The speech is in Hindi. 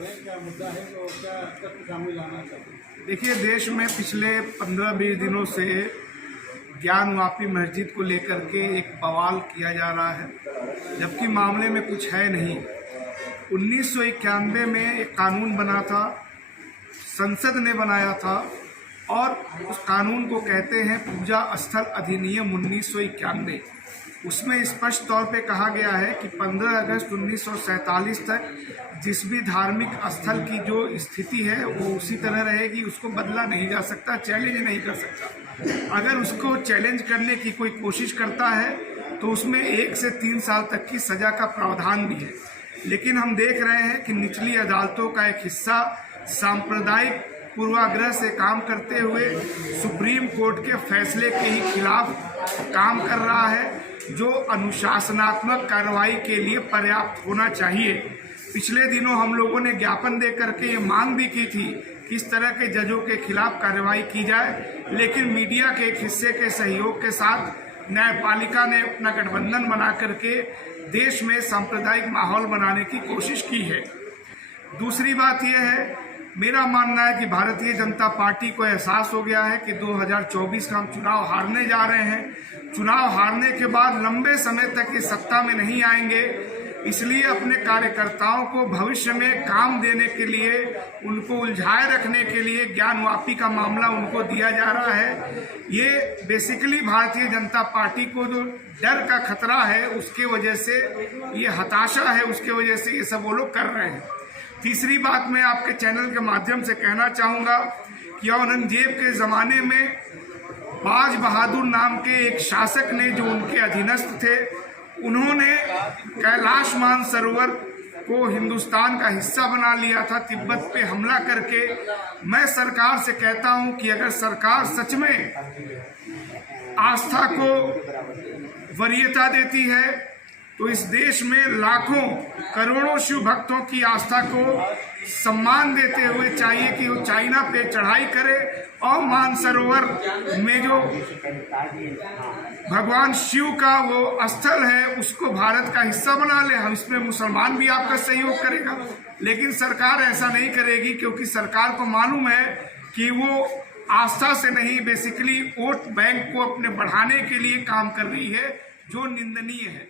रहे हैं, क्या मुद्दा है, तो क्या तथ्य सामने लाना चाहते हैं? देखिए, देश में पिछले 15-20 दिनों से ज्ञानवापी मस्जिद को लेकर के एक बवाल किया जा रहा है, जबकि मामले में कुछ है नहीं। 1991 में एक कानून बना था, संसद ने बनाया था, और उस कानून को कहते हैं पूजा स्थल अधिनियम 1991। उसमें स्पष्ट तौर पे कहा गया है कि 15 अगस्त 1947 तक जिस भी धार्मिक स्थल की जो स्थिति है वो उसी तरह रहेगी, उसको बदला नहीं जा सकता, चैलेंज नहीं कर सकता। अगर उसको चैलेंज करने की कोई कोशिश करता है तो उसमें 1 से 3 साल तक की सजा का प्रावधान भी है। लेकिन हम देख रहे हैं कि निचली अदालतों का एक हिस्सा सांप्रदायिक पूर्वाग्रह से काम करते हुए सुप्रीम कोर्ट के फैसले के ही खिलाफ काम कर रहा है, जो अनुशासनात्मक कार्रवाई के लिए पर्याप्त होना चाहिए। पिछले दिनों हम लोगों ने ज्ञापन दे करके ये मांग भी की थी कि इस तरह के जजों के खिलाफ कार्रवाई की जाए, लेकिन मीडिया के एक हिस्से के सहयोग के साथ न्यायपालिका ने अपना गठबंधन बना करके देश में सांप्रदायिक माहौल बनाने की कोशिश की है। दूसरी बात यह है, मेरा मानना है कि भारतीय जनता पार्टी को एहसास हो गया है कि 2024 का हम चुनाव हारने जा रहे हैं। चुनाव हारने के बाद लंबे समय तक ये सत्ता में नहीं आएंगे, इसलिए अपने कार्यकर्ताओं को भविष्य में काम देने के लिए, उनको उलझाए रखने के लिए ज्ञानवापी का मामला उनको दिया जा रहा है। ये बेसिकली भारतीय जनता पार्टी को जो डर का खतरा है उसके वजह से, ये हताशा है उसके वजह से ये सब वो लोग कर रहे हैं। तीसरी बात मैं आपके चैनल के माध्यम से कहना चाहूँगा कि औरंगजेब के ज़माने में बाज बहादुर नाम के एक शासक ने, जो उनके अधीनस्थ थे, उन्होंने कैलाश मानसरोवर को हिंदुस्तान का हिस्सा बना लिया था तिब्बत पे हमला करके। मैं सरकार से कहता हूं कि अगर सरकार सच में आस्था को वरीयता देती है तो इस देश में लाखों करोड़ों शिव भक्तों की आस्था को सम्मान देते हुए चाहिए कि वो चाइना पे चढ़ाई करे और मानसरोवर में जो भगवान शिव का वो स्थल है उसको भारत का हिस्सा बना ले। हम इसमें मुसलमान भी आपका सहयोग करेगा, लेकिन सरकार ऐसा नहीं करेगी, क्योंकि सरकार को मालूम है कि वो आस्था से नहीं, बेसिकली वोट बैंक को अपने बढ़ाने के लिए काम कर रही है, जो निंदनीय है।